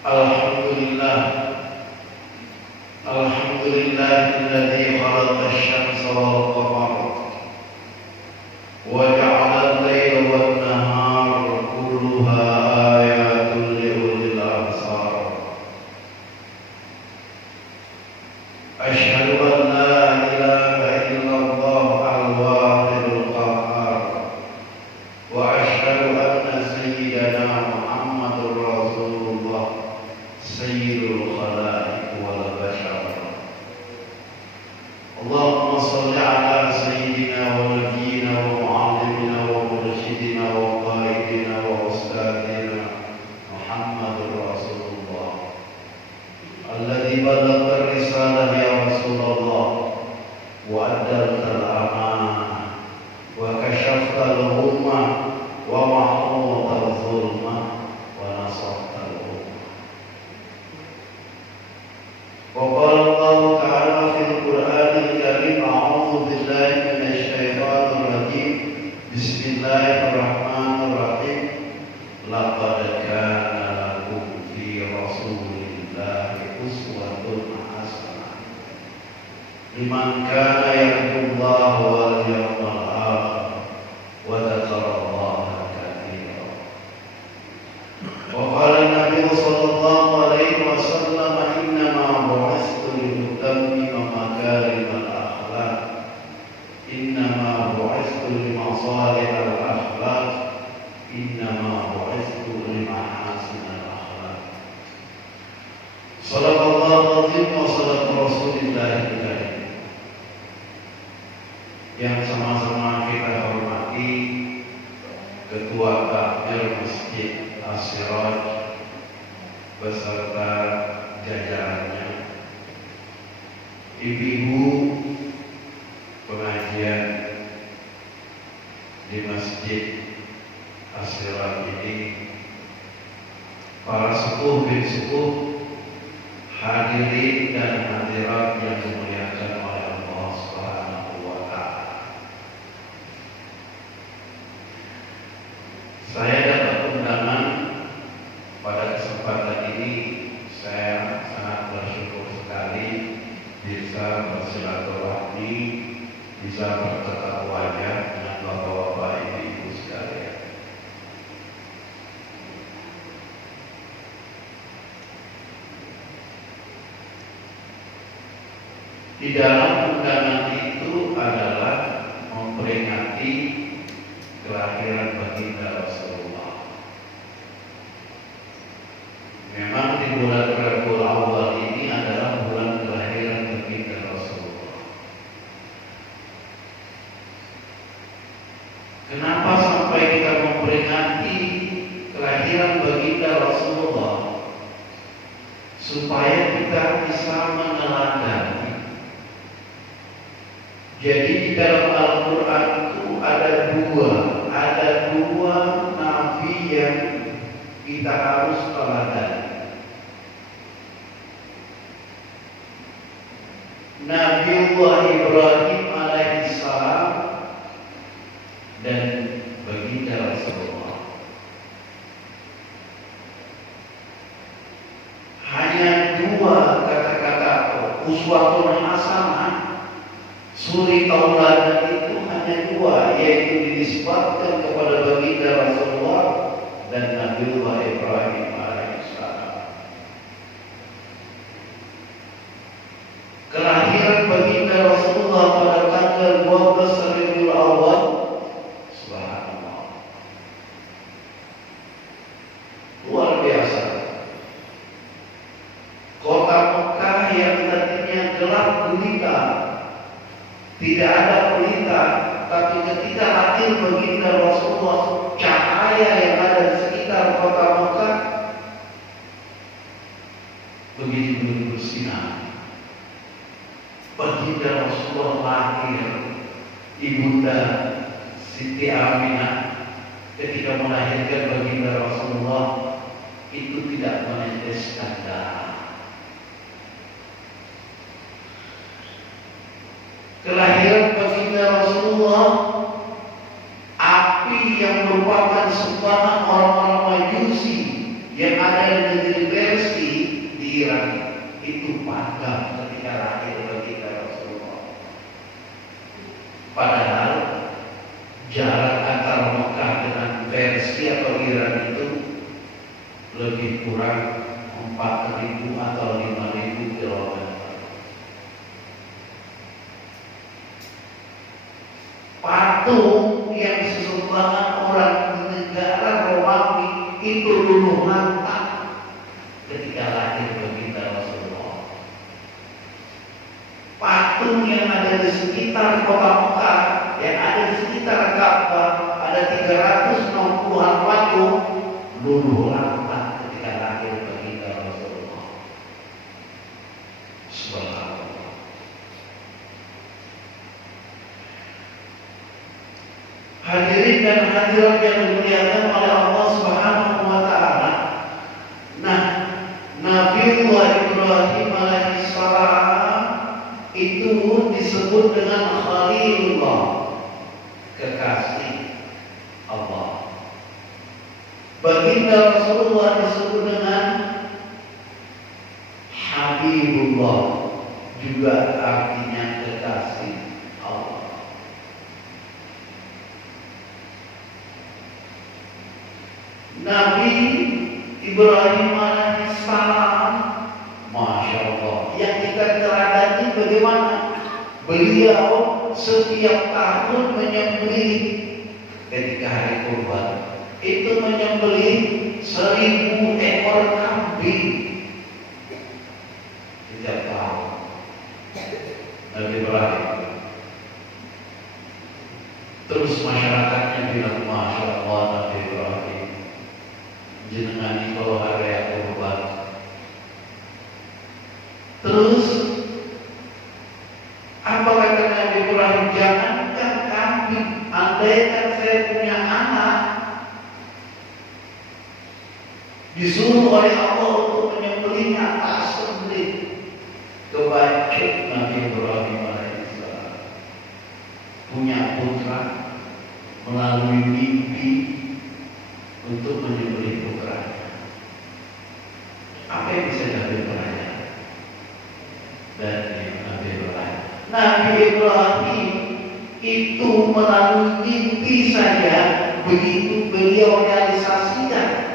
Alhamdulillah, alhamdulillahilladzi khalaqa asy-syamsa wal qamara wa ja'ala al-laila wan nahara kulluha ayatun li ulil absar. Asyhadu an la ilaha illallah al-wahidul qahhar wa asyhadu anna sayyidana Muhammadur Rasulullah sayyidul khalaiq wal bashar. Allahumma shalli ala sayyidina wa nabiyyina wa mu'allimina wa mursyidina wa qaidina wa ustadina Muhammadur Rasulullah alladzi ballagha ar-risalah ya Rasulullah wa addalta al-amanah wa kashafta al-ghummah wa mahmudta al-zulmah wa nasarta al-ummah. Wa qala Allah ta'ala fil Qur'anil Karim, a'udzu billahi minasy syaithanir rajim. Bismillahirrahmanirrahim. Laqad kana lakum fi Rasulillahi uswatun hasanah liman kana yarjullaha wal yawmal akhir wa dzakarallaha katsiran. Wa qala Nabi sallallahu alaihi wasallam, innama bu'istu liutammima makarimal akhlaq, innama bu'istu limasalihil akhlaq, innama bu'istu limahasinil akhlaq. Shadaqallahu azim wa shadaqa Rasulillahil karim. Yang sama-sama kita hormati Ketua Takmir Masjid As-Siraj beserta jajarannya, ibu-ibu pengajian di Masjid As-Siraj ini, para sepuh bin sepuh, hadirin dan hadirat yang dimuliakan oleh Allah Subhanahu wa Ta'ala. Saya dapat undangan pada kesempatan ini. Saya sangat bersyukur sekali bisa bersilaturahmi, bisa bertatap wajah dengan bapak-bapak, ibu-ibu sekalian. Di dalam undangan itu adalah memperingati kelahiran baginda Rasulullah. Memang di bulan Rabiul Awal ini adalah bulan kelahiran baginda Rasulullah. Kenapa sampai kita memperingati kelahiran baginda Rasulullah? Supaya kita bisa meneladani. Jadi di dalam Al-Quran itu ada dua nabi yang kita harus teladani. Nabiullah Ibrahim alaihissalam dan baginda Rasulullah. Hanya dua kata-kata uswatun hasanah, suri tauladan itu hanya dua, yaitu dinisbatkan kepada baginda Rasulullah dan Nabiullah Ibrahim alaihissalam. Kelahiran baginda Rasulullah pada tanggal 12 Rabiul Awal, subhanallah, luar biasa. Kota Mekah yang tadinya gelap gulita, tidak ada pelita, tapi ketika lahir baginda Rasulullah, cahaya yang ada di sekitar kota Mekah begitu bersinar. Baginda Rasulullah lahir, ibunda Siti Aminah ketika melahirkan baginda Rasulullah itu tidak meneteskan darah. Kelahiran baginda Rasulullah, api yang merupakan sembahan orang-orang Majusi yang ada di negeri Persia lebih kurang 4.000 atau 5.000 kilometer. Patung yang sesembahan orang di negara Romawi itu luluh lantak ketika lahir baginda Rasulullah. Patung yang ada di sekitar kota Mekah, yang ada di sekitar Ka'bah, ada 360-an patung luluh lantak ketika lahir baginda Rasulullah. Subhanallah. Hadirin dan hadirat yang dimuliakan oleh Allah Subhanahu wa taala. Nah, Nabiullah Ibrahim alaihissalam itu disebut dengan Khalilullah, kekasih Allah. Baginda Rasulullah disebut dengan Habibullah, juga artinya kekasih Allah. Nabi Ibrahim alaihissalam, Masya Allah, yang kita teladani bagaimana beliau setiap tahun menyembelih ketika hari kurban itu menyembelih 1.000 ekor kambing setiap tahun. Nabi Ibrahim. Terus masyarakatnya bilang, Masya Allah, Nabi Ibrahim, jenengan kalau hari kurban. Terus apa kata Nabi Ibrahim? Jangankan kambing, andaikan saya punya anak, disuruh oleh Allah untuk menyembelihnya, tak sembelih. Kebacut Nabi Ibrahim alaihissalam punya putra melalui mimpi untuk menyembelih putranya. Apa yang bisa Nabi Ibrahim? Dan Nabi Ibrahim, Nabi Ibrahim itu melalui mimpi saja, begitu beliau realisasikan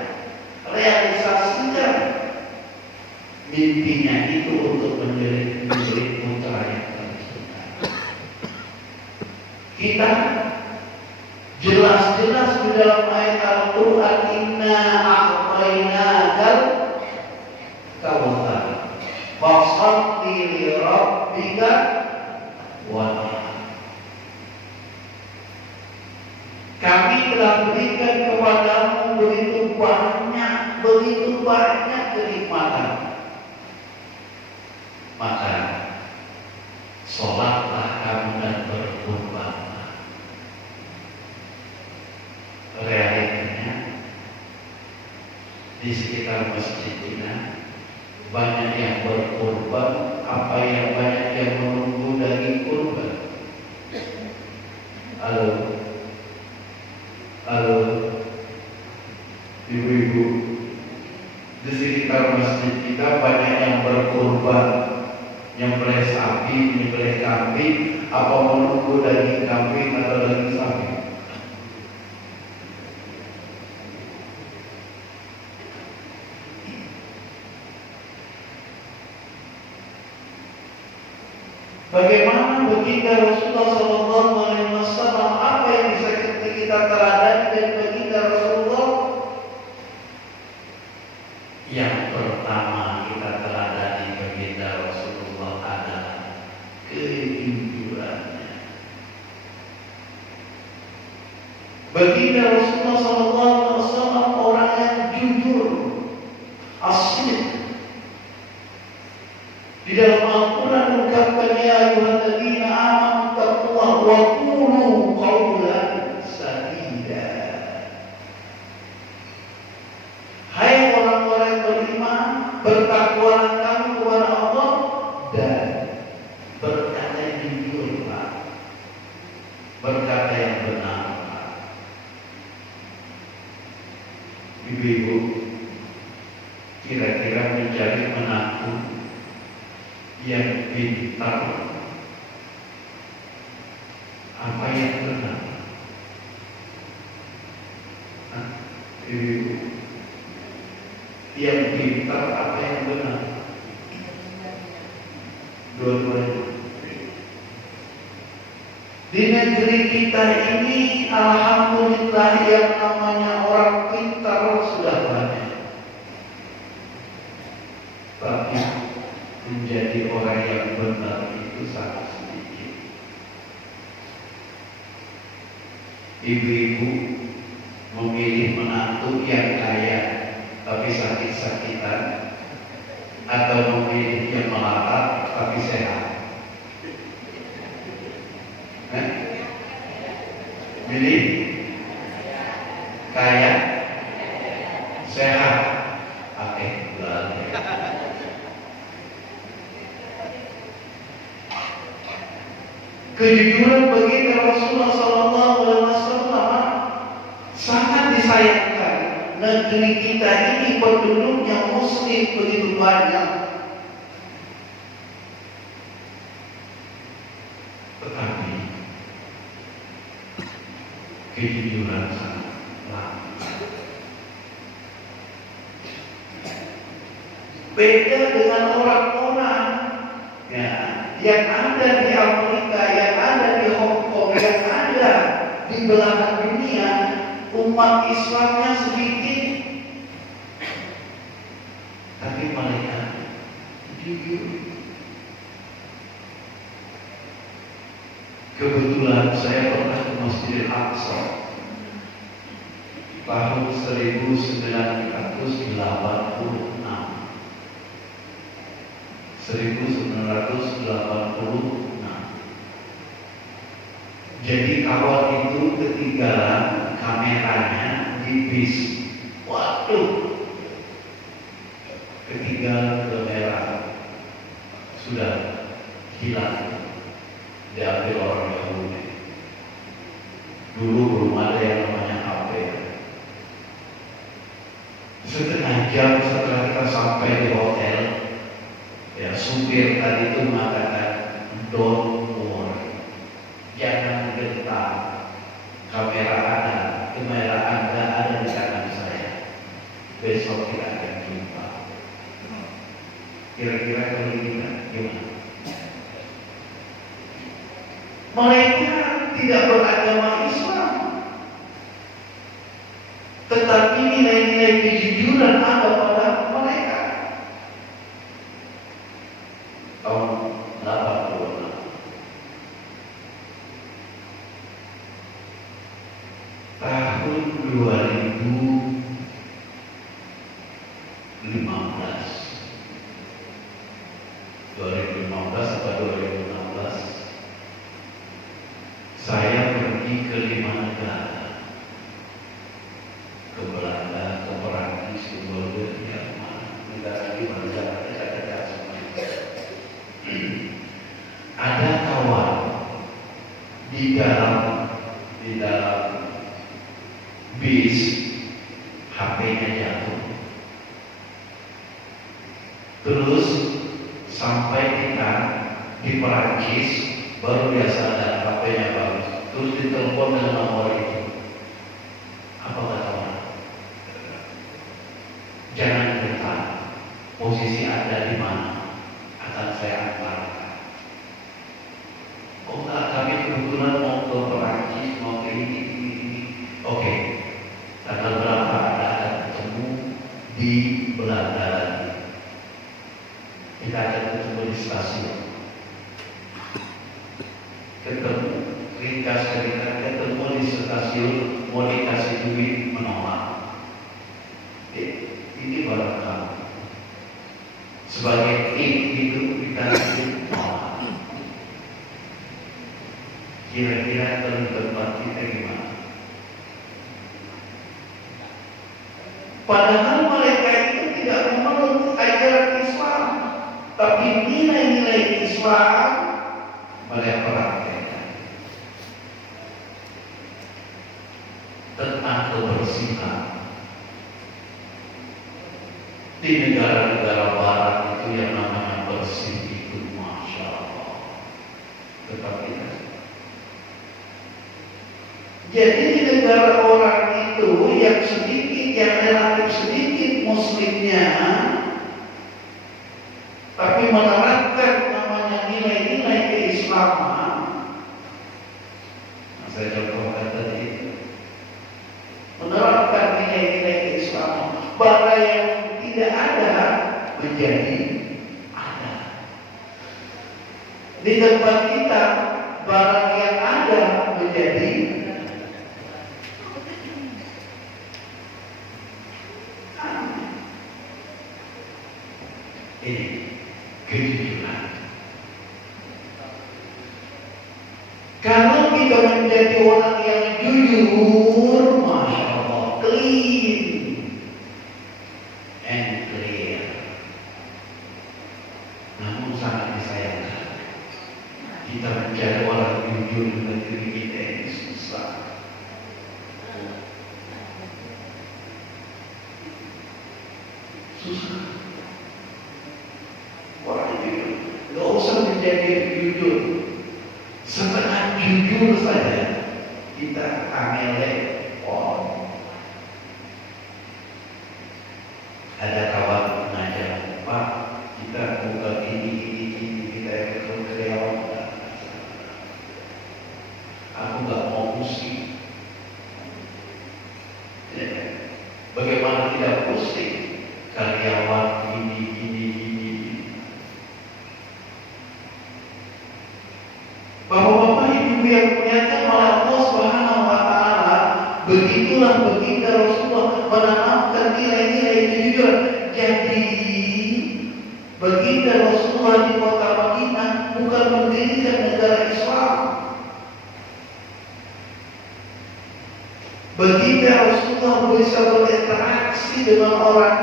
mimpinya itu untuk menyembelih putra yang tercinta. Kita jelas-jelas di dalam ayat Al-Quran, Inna a'tainakal kautsar fasholli li rabbika wanhar. Kami telah berikan kepadamu begitu banyak kenikmatan, maka sholatlah kamu dan berkurbanlah. Realitanya di sekitar masjid kita banyak yang berkurban, apa yang banyak yang menunggu daging kurban. Halo, ibu-ibu, di sekitar masjid kita banyak yang berkurban, nyembelih sapi, nyembelih kambing, apa menunggu daging kambing atau daging sapi? Bagaimana baginda Rasulullah SAW, apa yang bisa kita teladani dari baginda Rasulullah? Yang pertama kita teladani baginda Rasulullah adalah kejujurannya. Baginda Rasulullah SAW orang yang jujur, asli. Di dalam Al-Quran mengungkapkan, ya ayyuhalladzina amanu taqullaha wa qulu qawlan sadida. Hai orang-orang yang beriman, bertakwalah kamu kepada Allah dan berkata yang jujurlah, berkata yang benarlah. Ibu-ibu, kira-kira mencari menantu yang pintar, apa yang benar? Ibu, Yang pintar apa yang benar? Dua-duanya. Di negeri kita ini alhamdulillah yang namanya orang pintar sudah banyak. Tapi menjadi orang yang benar itu sangat sedikit. Ibu-ibu memilih menantu yang kaya tapi sakit-sakitan, atau memilih yang melarat tapi sehat? Milih kaya, sehat. Oke, berarti kejujuran bagi Rasulullah SAW sangat disayangkan. Negeri kita ini penduduknya muslim begitu banyak, tetapi kejujuran sangat lambat. Beda dengan orang-orang ya, yang ada di Amerika, yang ada di Hong Kong, yang ada di belahan dunia. Umat Islamnya sedikit, tapi mereka jujur. Kebetulan saya pernah ke Masjidil Aqsa tahun 1986. Jadi awal itu ketinggalan kameranya di bis. Waduh, ketinggalan kamera, sudah hilang, diambil orang Yahudi. Dulu belum ada yang namanya HP. Setengah jam setelah kita sampai di hotel, ya supir tadi itu mengatakan, don't worry, jangan gentar, kamera Anda ada di kanan saya. Besok kita akan jumpa. Kira-kira kalau kita gimana? Mereka tidak beragama Islam, tetapi nilai-nilai kejujuran ada pada mereka. Tahun 86. Tahun 2015 atau 2016, saya pergi ke 5 negara, ke Belanda, ke Perancis, ke Bulgaria, negara di mana negara semuanya. Ada kawan di dalam bis, HP-nya jatuh. Terus sampai kita di Perancis baru dia sadar HP-nya bagus. Terus ditelepon dengan nomor itu. Apa kata orang? Jangan gentar, posisi Anda di mana? Akan saya antarkan. Oh enggak, kami kebetulan mau ke Perancis, mau ke ini. Oke, tanggal berapa Anda akan ketemu di Belanda? Kita akan ketemu di stasiun. Ketemu, ringkas cerita, ketemu di stasiun, mau dikasih duit, menolak. Ini barang kamu. Sebagai itu dikasih menolak. Kira-kira kalau di tempat kita gimana? Padahal mereka itu tidak memeluk ajaran Islam, tapi nilai-nilai Islam mereka praktekkan. Tentang kebersihan di negara-negara Barat itu yang namanya bersih itu, masya Allah. Tetapi jadi di negara orang itu yang sedikit, yang relatif sedikit muslimnya, barang yang tidak ada menjadi ada. Di tempat kita, barang yang ada menjadi ada. Ini kejujuran. Kalau kita menjadi orang yang jujur, Masya Allah, clean and clear. Namun sangat disayangkan, kita mencari orang jujur di negeri kita ini susah. Susah. Orang jujur, gak usah menjadi jujur. Setengah jujur saja kita amelek. Oh, ada kawan mengajar, Pak, kita buka ini kita ketemu karyawan. Aku nggak mau pusing. Ya. Bagaimana tidak pusing? Karyawan ini. Bapak-bapak, ibu yang muliakan oleh Allah Subhanahu wa Ta'ala, begitulah baginda Rasulullah menanamkan nilai-nilai kejujuran. Jadi baginda Rasulullah di kota Madinah bukan mendirikan negara Islam. Baginda Rasulullah bisa berinteraksi dengan orang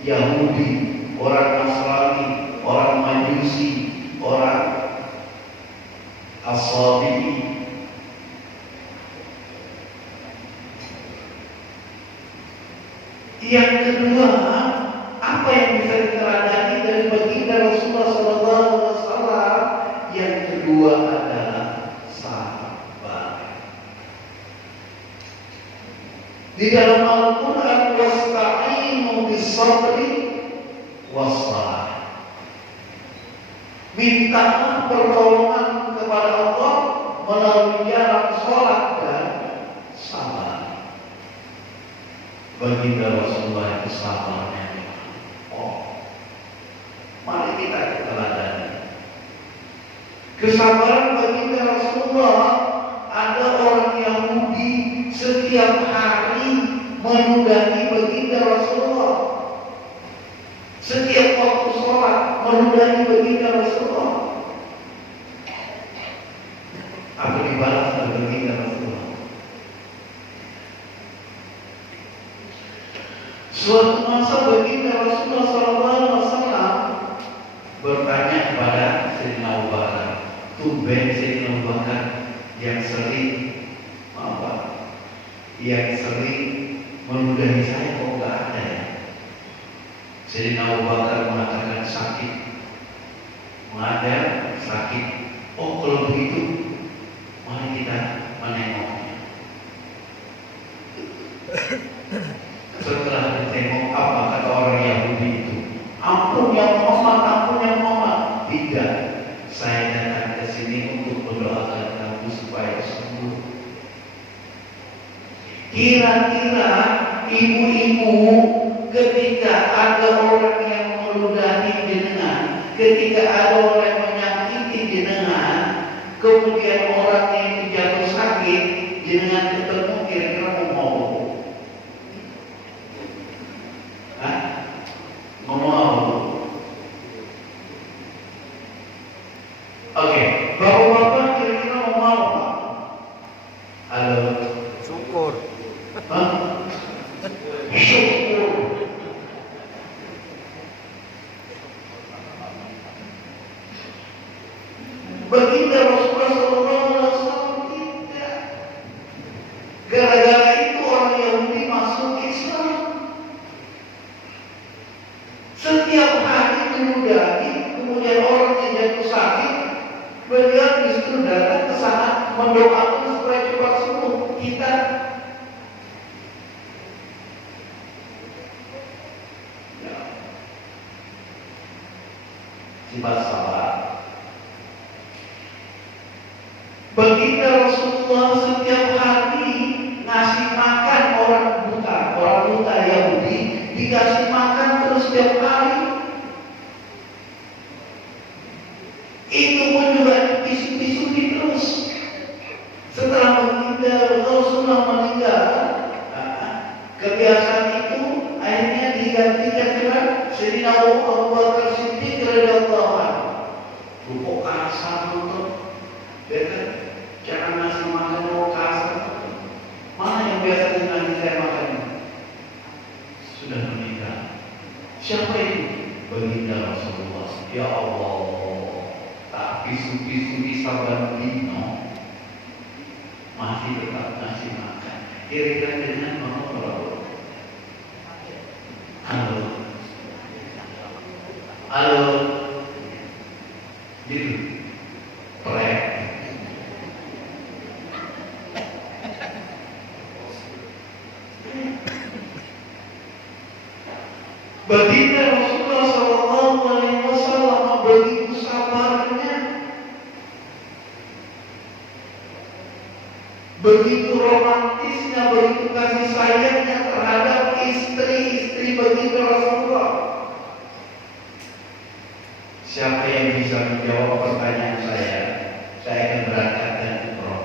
Yahudi, orang Nasrani, orang Majusi, orang As-Sabi'i. Yang kedua, apa yang bisa diteladani dari baginda Rasulullah SAW? Yang kedua adalah sabar. Di dalam Al-Quran, wasta'inu bis-sabri was-salah. Mintalah pertolongan kepada Allah melalui jalan sholat dan sabar. Baginda Rasulullah itu sabarnya. Oh, mari kita teladani kesabaran baginda Rasulullah. Ada orang Yahudi setiap hari menunggangi baginda Rasulullah. Setiap waktu sholat menunggangi baginda Rasulullah. Apa dibalas oleh baginda Rasulullah? Suatu masa baginda Rasulullah SAW bertanya kepada Sayyidina Abu Bakar, tumben Sayyidina Abu Bakar yang sering menunggangi saya kok nggak ada ya? Sayyidina Abu Bakar mengatakan sakit. Mengajar sakit. Oh, kalau begitu mari kita menengoknya. Setelah ditengok, apa kata orang Yahudi itu? Ampun ya Muhammad, ampun ya Muhammad. Tidak, saya datang ke sini untuk mendoakan kamu supaya sembuh. Kira-kira ibu-ibu ketika ada orang yang meludahi jenengan, ketika ada orang yang menyakiti jenengan, kemudian orangnya itu jatuh sakit, jenengan ketemu kira-kira mau ngomong apa? Oke, bapak-bapak kira-kira ngomong apa? Halo. Syukur. Syukur. Baginda Rasulullah SAW tidak. Gara-gara itu orang Yahudi masuk Islam. Setiap hari menudai, kemudian orangnya jatuh sakit, beliau justru datang ke sana mendoakan supaya cepat sembuh. Kita sifat sabar. Baginda Rasulullah setiap hari ngasih makan orang buta Yahudi dikasih makan terus setiap hari. Itu pun juga dipisu-pisui terus. Setelah Rasulullah meninggal, kebiasaan itu akhirnya digantikan dengan Sayyidina Abu Bakar Siddiq radhiyallahu anhu. Rupuk kasar untuk, ya kan? Jangan ngasih makan rupuk kasar. Mana yang biasa ngasih saya makan? Sudah meninggal. Siapa itu? Baginda Rasulullah. Ya Allah, tak pisu-pisu saban dino masih tetap ngasih makan. Kira-kira dengan mau berapa? Halo, gitu, prek. Baginda Rasulullah SAW begitu sabarnya, begitu romantisnya, begitu kasih sayangnya terhadap istri-istri baginda Rasulullah. Siapa yang bisa menjawab pertanyaan saya? Saya akan berangkat dan umroh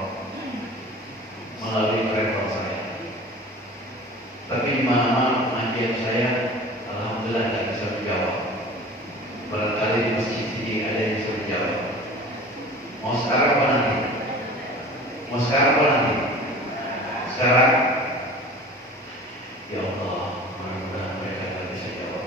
melalui travel saya. Tapi di mana pengajian saya, alhamdulillah tidak bisa menjawab. Barangkali di masjid ini ada yang bisa menjawab. Mau sekarang apa nanti? Mau sekarang apa nanti? Sekarang? Ya Allah, mudah-mudahan mereka tidak bisa jawab.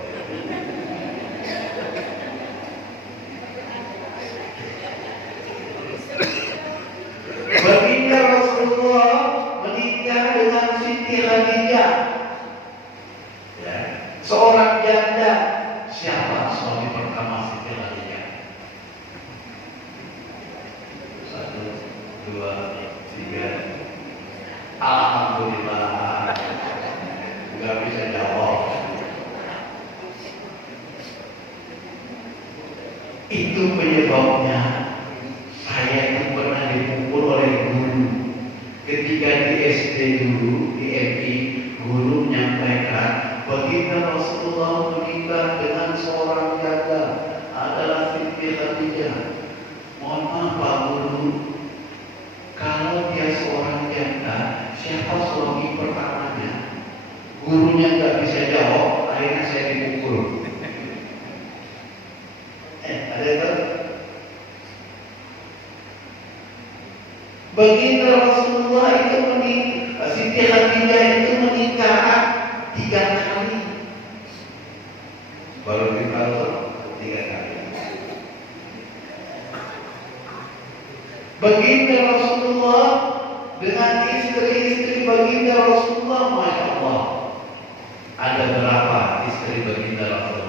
Baginda Rasulullah menikah dengan Siti Khadijah, ya, seorang janda. Siapa suami pertama Siti Khadijah? 1, 2, 3. Alhamdulillah, nggak bisa jawab. Itu penyebabnya saya itu pernah dipukul oleh guru ketika di SD dulu, di MI. Guru menyampaikan baginda Rasulullah menikah dengan seorang janda adalah Siti Khadijah. Mohon maaf Pak Guru, kalau dia seorang janda, siapa suami pertamanya? Gurunya nggak bisa jawab, akhirnya saya dipukul. Ada itu? Baginda Rasulullah itu menikah, Siti Khadijah itu menikah 3 kali. Baru dikatakan 3 kali. Baginda Rasulullah dengan istri-istri baginda Rasulullah, masya Allah, ada berapa istri baginda Rasulullah?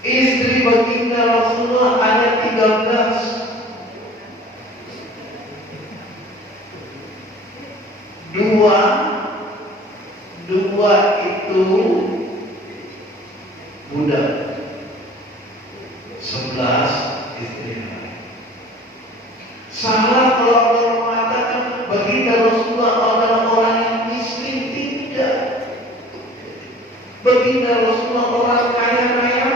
Istri baginda Rasulullah ada 13. Dua itu budak, 11 istri. Salah kalau orang mengatakan baginda Rasulullah adalah orang yang miskin. Tidak. Baginda Rasulullah orang kaya raya.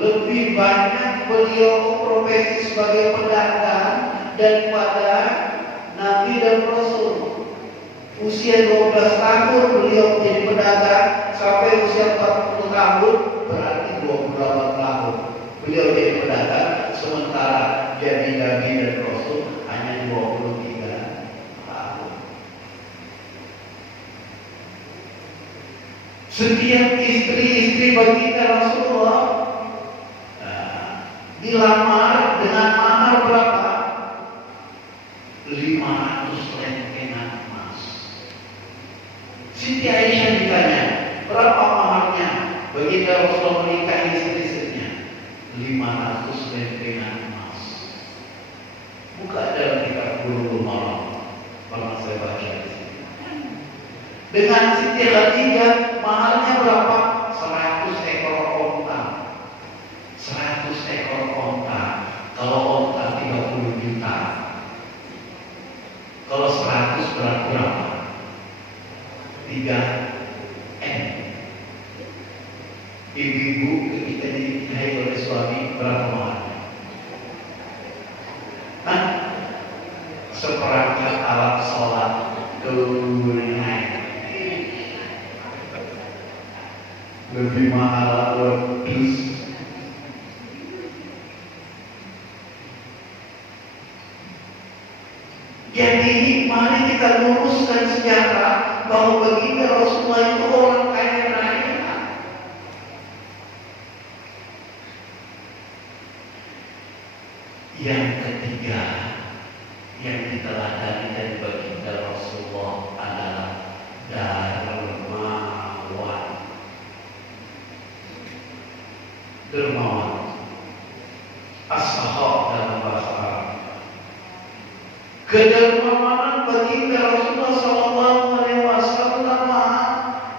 Lebih banyak beliau profesi sebagai pedagang daripada Nabi dan Rasul. Usia 12 tahun beliau menjadi pedagang sampai usia 40 tahun, berarti 28 tahun beliau jadi pedagang, sementara jadi Nabi dan Rasul hanya 23 tahun. Setiap istri-istri baginda Rasulullah dilamar dengan mahar berapa? 500 lenkengan emas. Siti Aisyah ditanya, berapa maharnya? Baginda Rasulullah menikahi istri-istrinya, 500 lenkengan emas. Buka dalam kitab Bulughul Maram, pernah saya baca di sini. Dengan Siti Khadijah maharnya berapa? 100 ekor onta. 100 juta. Kalau 100 berarti berapa? 3M. Ibu-ibu ketika dinikahi oleh suami berapa mahalnya? Nah, seperangkat alat sholat tunai. Lebih mahal wedus. Jadi mari kita luruskan sejarah bahwa baginda Rasulullah itu orang kaya raya. Yang ketiga yang diteladani dari baginda Rasulullah adalah dermawan. Dermawan, as-sakhah dalam bahasa Arab. Kedermawanan baginda Rasulullah SAW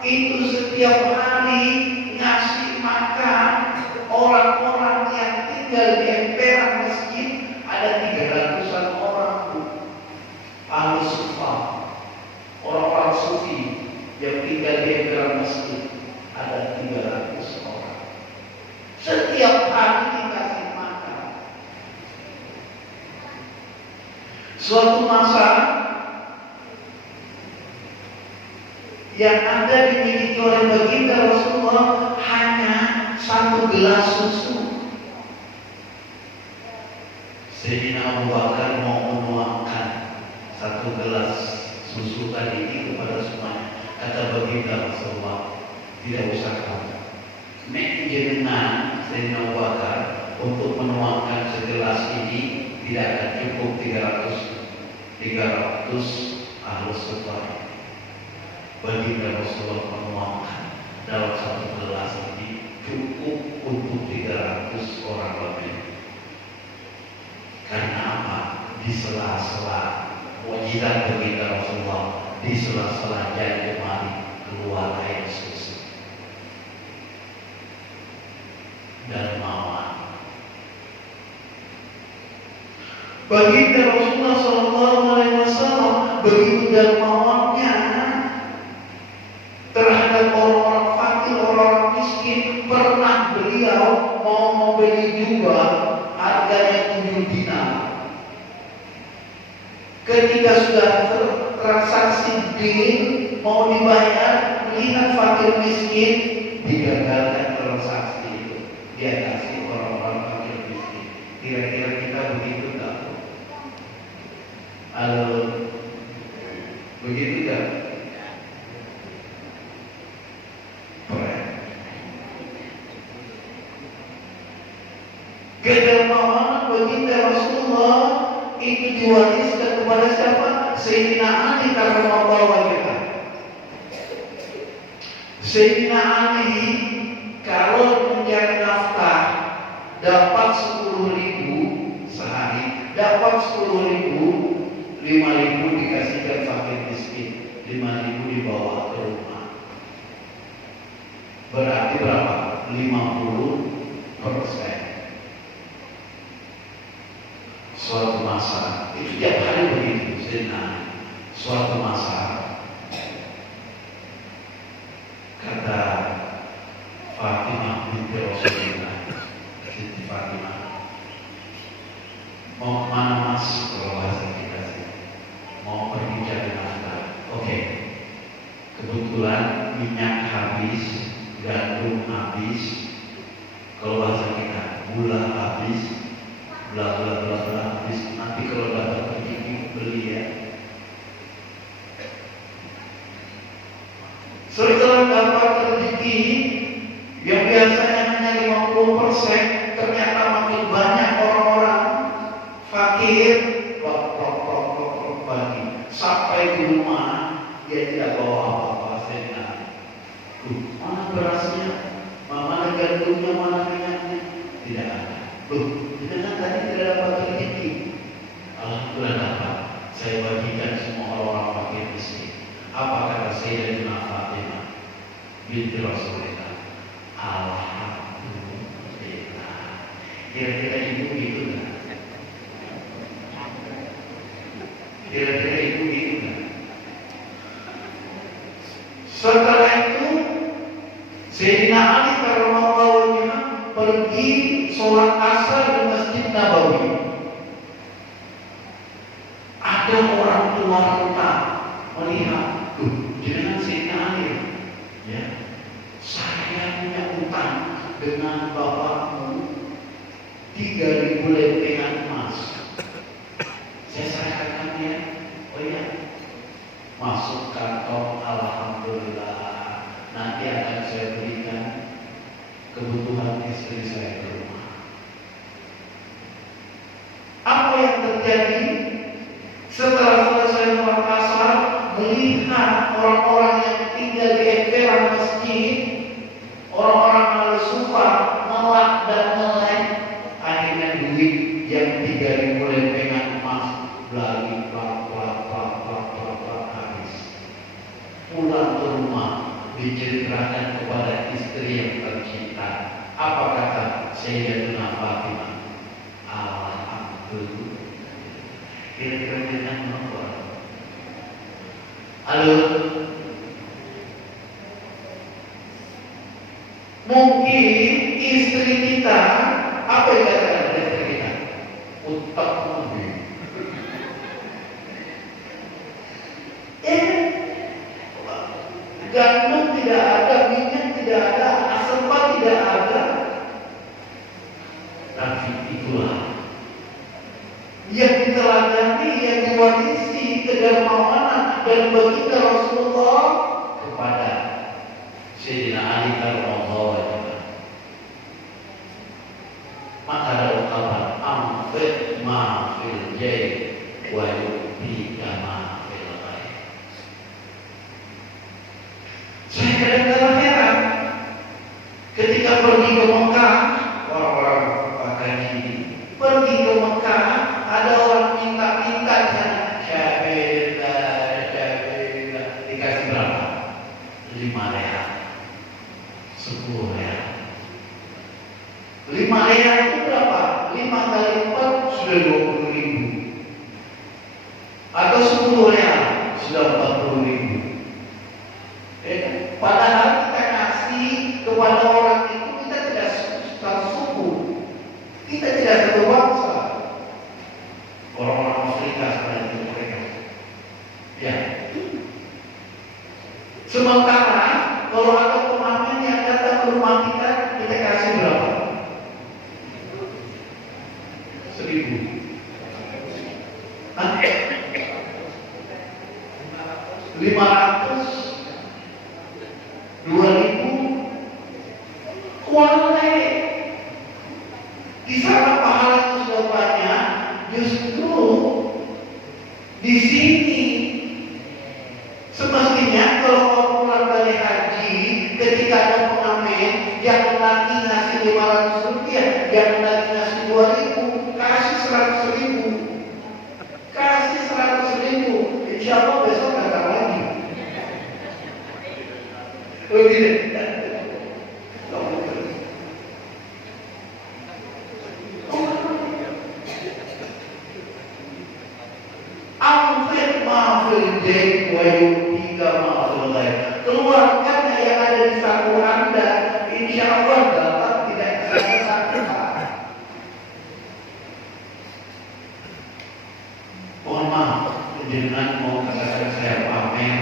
itu setiap hari ngasih makan orang-orang yang tinggal di emperan masjid. Ada 300-an orang, ahli sufah, orang-orang sufi yang tinggal di emperan masjid. Ada 300 orang. Setiap hari dikasih makan. Suatu masa yang ada dimiliki oleh baginda Rasulullah hanya 1 gelas susu. Sayyidina Abu Bakar mau menuangkan 1 gelas susu tadi itu kepada semuanya. Kata baginda Rasulullah, tidak usah kamu. Nek jenengan Sayyidina Abu Bakar untuk menuangkan segelas ini tidak akan cukup 300 ahlus sufah. Baginda Rasulullah menuangkan dalam 1 gelas ini cukup untuk 300 orang lebih. Karena apa? Di sela-sela mukjizat baginda Rasulullah, di sela-sela jalan kemari keluar air susu. Dermawan. Baginda Rasulullah SAW begitu dermawannya terhadap orang-orang fakir, orang-orang miskin. Pernah beliau mau membeli jubah harganya 7 dinar. Ketika sudah transaksi deal mau dibayar, melihat fakir miskin, digagalkan transaksi itu. Dia kasih orang-orang fakir miskin. Kira-kira kita begitu tak? Halo, begitu tak? Kedermawanan baginda Rasulullah itu diwariskan kepada siapa? Sayyidina Ali karramallahu wajhah. Sayyidina Ali kalau mencari nafkah dapat 10.000 sehari, dapat 10.000, 5.000 dikasihkan fakir miskin, 5.000 dibawa ke rumah. Berarti berapa? 50%. Suatu masa, itu tiap hari begitu. Suatu masa kata Fatimah binti Rasulullah, Siti Fatimah, mau kemana mas? Kalau bahasa kita sih, mau pergi cari nafkah. Oke. Kebetulan minyak habis, gandum habis, kalau bahasa kita gula habis, bla bla bla bla habis. Nanti kalau dapat rezeki beli ya. Setelah dapat rezeki yang biasanya hanya 50%, ternyata makin banyak orang-orang fakir bagi. Sampai di rumah dia tidak bawa apa-apa. Mana berasnya, mana gandumnya, mana minyaknya? Tidak ada. Kita kan tadi tidak dapat rezeki. Alhamdulillah dapat. Saya bagikan semua orang-orang fakir miskin. Apa kata Sayyidatina Fatimah binti Rasulullah? Alhamdulillah. Kira-kira ibu gitu kan? Kira-kira ibu gitu kan? Setelah itu Sayyidina Ali karramallahu wajhah pergi sholat asar di Masjid Nabawi. Ada orang tua renta melihat, jangan Sayyidina Ali, ya, saya punya utang dengan bapakmu 3.000 lempengan emas. Saya serahkan dia. Oh iya, masuk kantong, alhamdulillah. Nanti akan saya berikan kebutuhan istri saya di rumah. Apa yang terjadi setelah selesai sholat asar? Melihat orang-orang yang tinggal di emperan masjid, orang-orang al-sufah melak dan melek, akhirnya duit yang 3.000 lempengan emas lagi habis. Pulang ke rumah diceritakan kepada istri yang tercinta. Apa kata Sayyidatuna Fatimah? Alhamdulillah. Kira-kira kita apa? Halo. Mungkin istri kita, apa yang katakan istri kita? Utang mobil. Gandum tidak ada, minyak tidak ada, asam tidak ada. Tapi itulah yang diteladani, yang diwarisi kedermawanan dan baginda Rasulullah kepada Sayyidina Ali karramallahu wajhah. Maka ada ungkapan amfit ma fil jayb wa yu'tika ma fil ghaib. Saya kadang-kadang heran ketika pergi ke Mekah, orang-orang pakai ini pergi ke Mekah, ada orang minta-minta di sana, Syabillah, dikasih berapa? 5 real, 10 real. 5 real itu berapa? 5 kali 4 sudah 20.000. Atau 10 real sudah 40.000. Padahal kita kasih kepada orang itu, kita tidak satu suku, kita tidak satu bangsa. Orang-orang Afrika sebenarnya mereka, ya. Sementara kalau ada pengamen yang datang ke rumah kita, kita kasih berapa? 1.000. 500, 2.000, kualai. Di sana pahala itu sudah banyak. Justru di sini semestinya kalau mau pulang dari haji, ketika ada pengamen yang lagi ngasih 500 rupiah, yang lagi ngasih 2.000, kasih 100.000, kasih 100.000, insya Allah besok datang lagi. Lebih amfir ma'fil jayb wa yu'tika ma'fil ghaib. Keluarkan yang ada di saku Anda, insya Allah dapat tidak kesalahan. Mohon maaf, jangan mau katakan saya pamer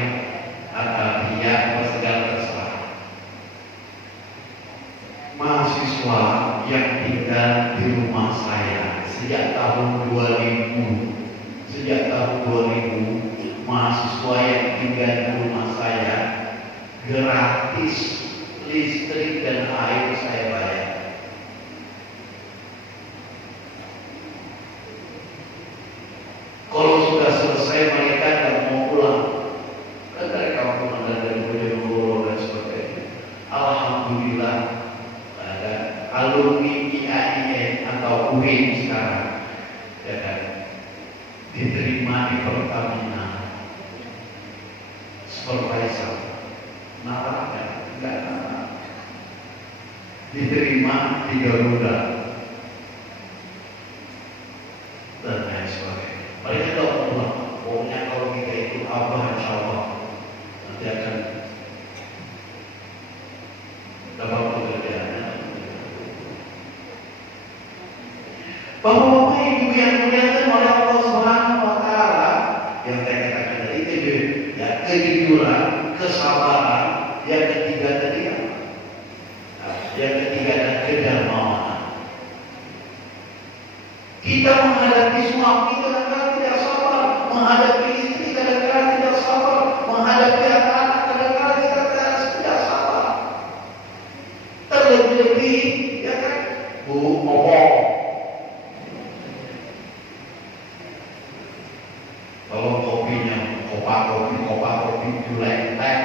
atau dia atau segala terserah. Mahasiswa yang tinggal di rumah saya sejak tahun 2000, mahasiswa yang tinggal di rumah saya gratis listrik dan air saya bayar. Kalau sudah selesai mereka tidak mau pulang, kan mereka pulang dari Bojonegoro dan sebagainya. Alhamdulillah ada alumni IAIN atau UIN sekarang, ya kan, diterima di Pertamina supervisor. Nalar ya, enggak nalar. Diterima di Garuda dan lain sebagainya. Mereka tidak pulang, Bapak-bapak ibu yang dimuliakan oleh Allah Subhanahu wa taala, yang saya katakan tadi itu ya, kejujuran, kesabaran, yang ketiga tadi apa? Yang ketiga adalah kedermawanan. Kita menghadapi suami kadang-kadang tidak sabar, menghadapi istri kadang-kadang tidak sabar, menghadapi anak-anak kadang-kadang kita tidak sabar. Terlebih-lebih, ya kan, Bu, ngomong. Kalau kopinya kopi julek-lek.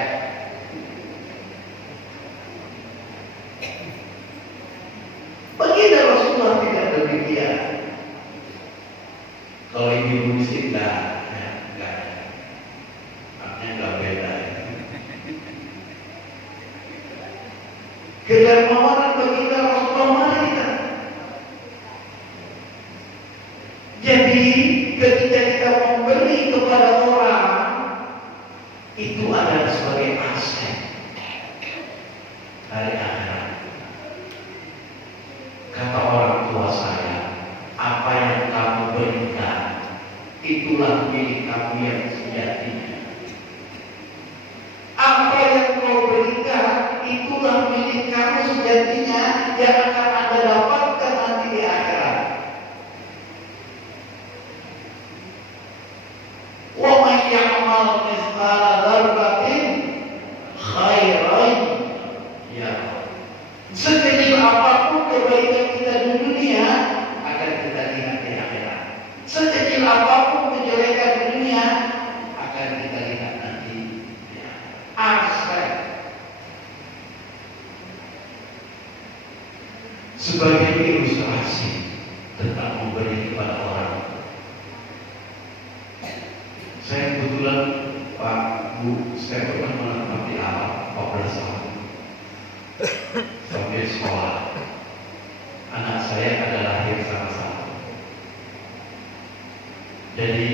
Baginda Rasulullah tidak demikian. Kalau ibu musik enggak, artinya enggak beda. Kedermawanan baginda Rasulullah mana kita? Jadi ketika kita memberi kepada orang, itu adalah sebagai aset dari akhirat. Kata orang tua saya, apa yang kamu berikan, itulah milik kamu yang sejatinya. Apa yang kau berikan, itulah milik kamu sejatinya yang akan Anda dapatkan nanti di akhirat. Wa may ya'mal mithqala dzarratin khairan yarah. Sekecil apapun kebaikan kita di dunia akan kita lihat di akhirat. Sekecil apapun kejelekan di dunia akan kita lihat nanti di akhirat. Aset. Sebagai ilustrasi tentang memberi kepada orang. Saya kebetulan Pak Bu, saya pernah menetap di Arab 14 tahun sampai sekolah. Anak saya ada lahir sama-sama. Jadi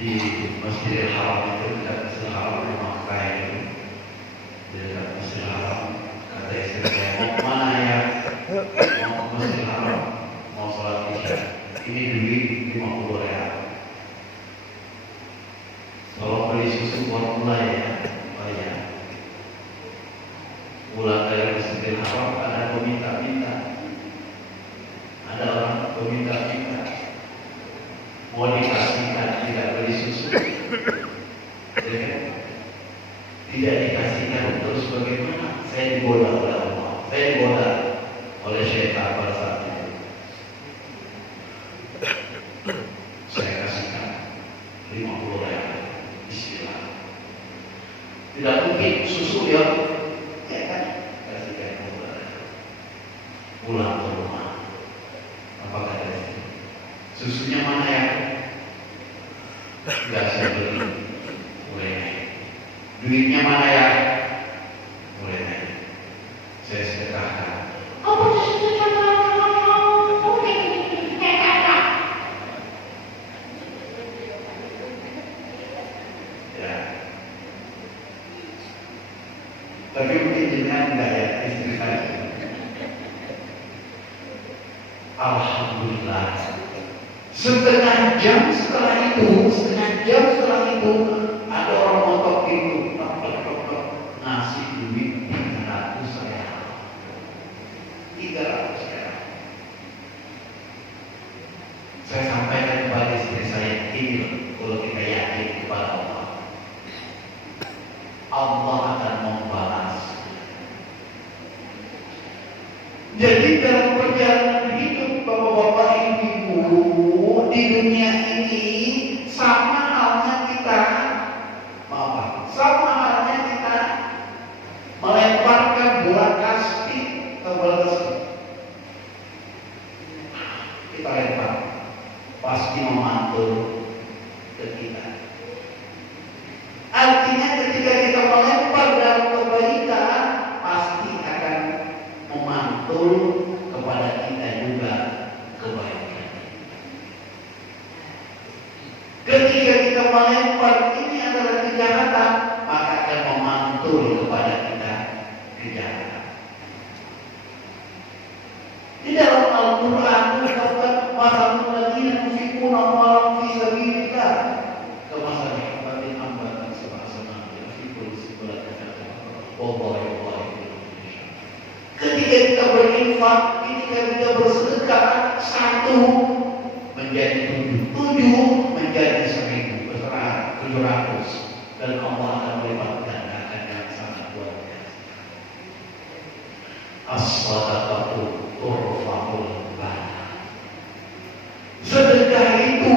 di Masjidil Haram itu, dekat Masjidil Haram di Makkah itu, di dekat Masjidil Haram, kata istri saya, mau kemana ya? Mau ke Masjidil Haram, mau sholat isya. Ini duit 50 real. Kalau beli susu buat mulai ya, bayar. Pulang dari Masjidil Haram ada peminta-minta, ada orang peminta-minta, mau dikasihkan tidak beli susu, ya, tidak dikasihkan terus bagaimana? Saya digoda oleh Allah, saya digoda oleh syaitan pada saat itu. Saya kasihkan 50 real. Bismillah. Tidak mungkin susu ya kan? Kasihkan pulang ke rumah. Apa kata istri? Susunya mana ya? Tidak saya beli. Boleh. Duitnya mana ya? Boleh. Saya sedekahkan. Apa susunya? Tapi mungkin jenengan enggak ya istri saya. Alhamdulillah. Setengah jam setelah itu ada orang motor pintu, ngasih duit 300 real. 300 real. Saya sampaikan kepada istri saya, ini kalau kita yakin kepada Allah, Allah akan membalas. Jadi dalam perjalanan hidup bapak-bapak ibu-ibu di dunia ini sama halnya kita melemparkan bola kasti ke bola kasti. Kita lempar, pasti memantul ke kita. Artinya ketika kita melempar dalam kebaikan, pasti akan memantul kepada kita juga kebaikan. Ketika kita melempar ini adalah kejahatan, maka akan memantul kepada kita kejahatan. Di dalam Al-Quran disebutkan menjadi 7 menjadi 1.700 dan Allah akan melipat gandakan yang sangat luar biasa. As-sadaqatu turfa'ul bala. Sedekah itu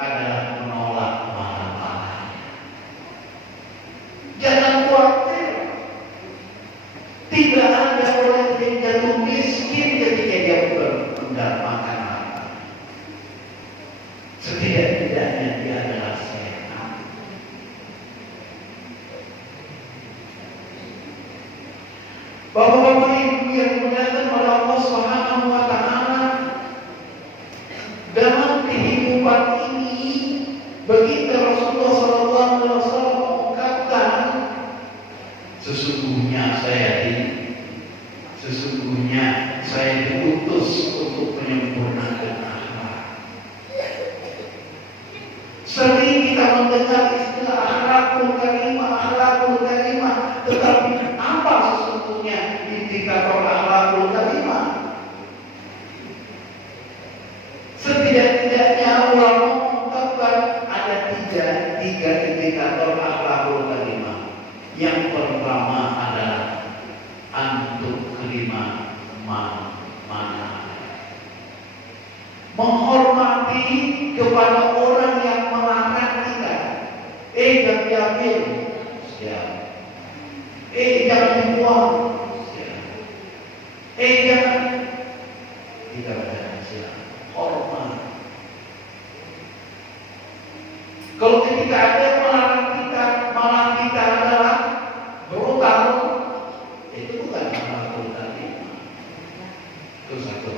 adalah menolak malapetaka. Jangan khawatir, tidak ada orang yang jatuh miskin ketika dia mendapatkan harta. Setidak-tidaknya dia adalah sehat. Bapak-bapak ibu yang dimuliakan oleh Allah Subhanahu wa taala, dalam kehidupan ini begitu Rasulullah SAW mengungkapkan, sesungguhnya saya diutus untuk menyempurnakan akhlak. Sering kita mendengar istilah akhlakul karimah, tetapi apa sesungguhnya indikator akhlakul karimah? Setidak-tidaknya ulama mengungkapkan ada tiga indikator akhlakul karimah. Yang pertama adalah antuk kelima mana, menghormati kepada orang yang melarang kita. Jangan diambil, siap. Jangan dibuang, siap. Jangan tidak ada, siap. Hormat. Kalau ketika ada yang melarang kita, malah kita adalah berutang, itu bukan akhlakul karimah. Itu satu.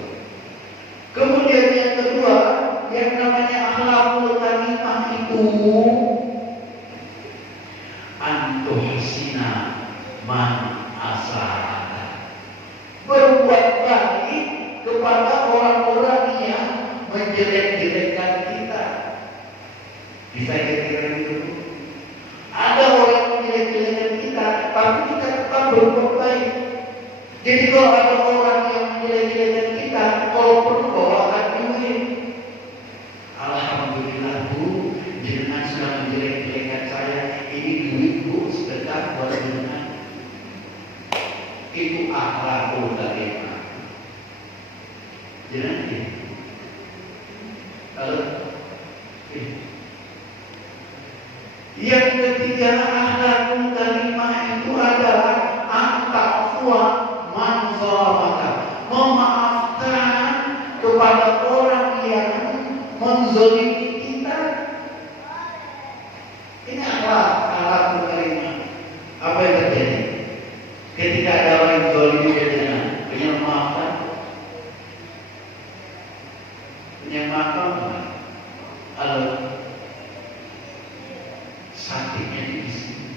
Kemudian yang kedua, yang namanya akhlakul karimah itu antuhsina man asa'ata, berbuat baik kepada orang-orang yang menjelek-jelekkan kita. Bisa kira-kira gitu. Ada orang menjelek-jelekkan kita, tapi kita tetap berbuat baik. Jadi kalau ada orang yang menjelek-jelekkan kita, kalau perlu bawakan duit. Alhamdulillah Bu, jenengan sudah menjelek-jelekkan saya. Ini duit Bu, sedekah buat jenengan. Itu akhlakul karimah. Jenengan kalau yang ketiga akhlakul karimah itu adalah anta'fuwa man zalamaka, memaafkan kepada orang yang menzalimi kita. Ini akhlakul karimah. Apa yang terjadi ketika ada orang yang zalimi kita? Punya maafkan, kalau sakitnya di sini.